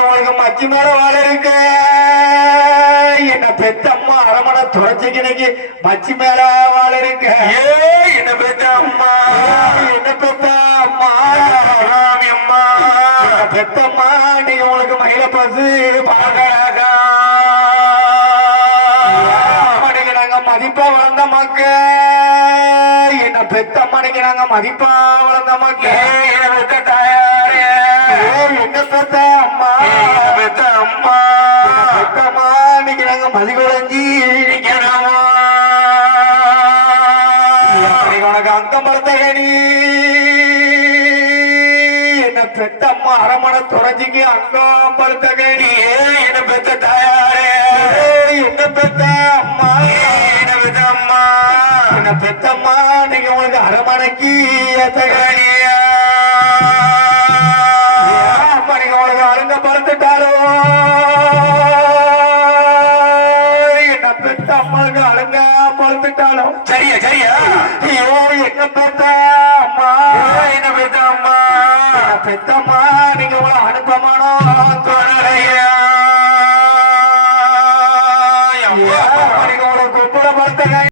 உங்களுக்கு மச்சி மேல வாழ இருக்க என்ன பெத்த அம்மா அரமனை துறைச்சிக்கு மச்சி மேல வாழ இருக்க என்ன பெத்த அம்மா என்ன பெத்த அம்மா அம்மா பெத்தம்மா நீங்க உங்களுக்கு மயில பசு பாக்கறாக்கா நீங்க நாங்க மதிப்பா வளர்ந்த மக்க என்ன பெத்தம்மா நீங்க நாங்க மதிப்பா வளர்ந்த மக்க என்ன பெத்த தாயாரே என்ன பெத்த அம்மா பெத்த அம்மா பெத்தம்மா நீங்க நாங்க மதிவளைஞ்சி நிக்கிறோம் உனக்கு அங்க மரத்தகடி என்ன பெத்தம்மா அரமனை துறைஞ்சிக்கு அங்கம் படுத்தகடி என்ன பெத்த தாயாரே என்ன பெத்த அம்மா என்ன பெத்த அம்மா என்ன பெத்தம்மா நீங்க உங்களுக்கு அரமனைக்கு ஏத்தகடியா அம்மா நீங்க உங்களுக்கு அருங்க படுத்துட்டாலும் என்ன பெத்த அம்மாவுக்கு அருங்க படுத்துட்டாலும் சரியா சரியா ஐயோ என்ன பெத்த அம்மா என்ன பெத்த அம்மா பெத்தம்மா